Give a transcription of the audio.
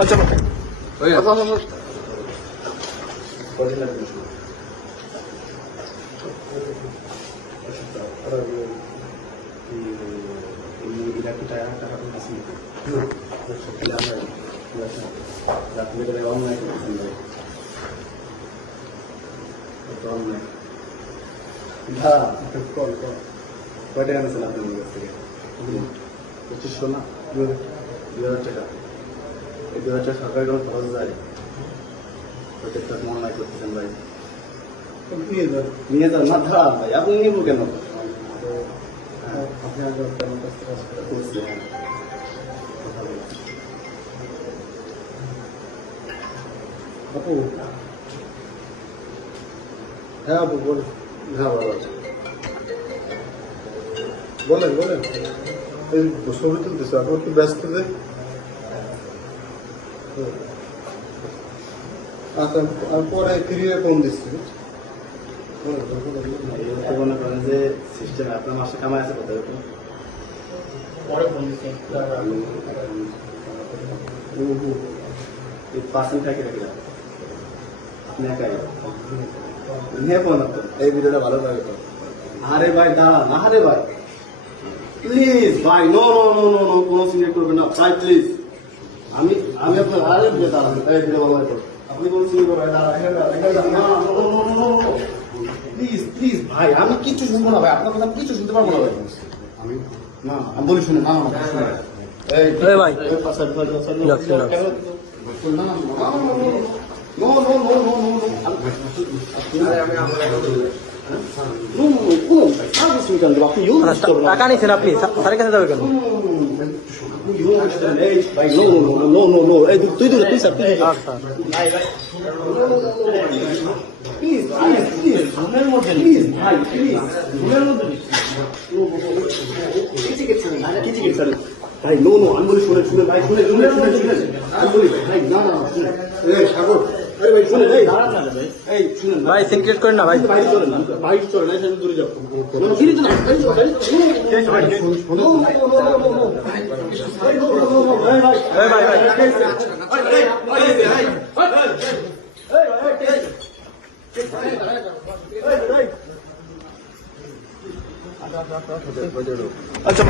আচ্ছা কয় টাকা নিয়েছেন আপনার কাছ থেকে? 2500 না 2000 টাকা। এই 2000 টাকা সরকারের কোনো খরচ যায়? প্রত্যেকটা অন্যায় করতেছেন ভাই। নিয়ে যান না দাঁড়ান ভাই, আপনি নিবো কেন? আপনি করছি আপু। হ্যাঁ আপু বলেন। হ্যাঁ ভালো আছে। বলেন বলেন। এই ছবি তুলতেছো এখন একটু ব্যস্ত যে। আচ্ছা আমি পরে ফিরিয়ে ফোন দিচ্ছি। মনে করেন যে সিস্টেম আপনার মাসে কামাই আছে কোথায়? পরে ফোন দিচ্ছি। পার্সেন্ট থাকে নাকি আপনি একাই নিয়ে ফোন তো এই ভিডিওটা ভালো লাগে তো। আরে ভাই দাঁড়ান, আরে ভাই প্লিজ ভাই, no no no no no, কোনো সিগনেট করবেন না ভাই প্লিজ। আমি আপনার আরে দাঁড়ান, এই ভিডিও ভালো লাগে তো আপনি কোনো সিগনেট করবেন না। প্লিজ প্লিজ ভাই, আমি কিছু শুনবো না ভাই, আপনার কথা আমি কিছু শুনতে পারবো না ভাই। আমি না আমি বলি শুনে না না এই ভাই টাকা নিচ্ছেন আপনি, স্যারের কাছে যাবে কেন? তুই স্যার ভাই নো নো, আমি বলি শুনে শুনে ভাই, শুনে শুনে শুনে শুনে আমি বলি ভাই না না শুনে সাগর, আরে ভাই শুনে এই শুনেন ভাই, সিনক্রেট করেন না ভাই, বাইরে চলেন না, বাইরে চলেন না, সেখানে দূরে যাও ফিরে না আচ্ছা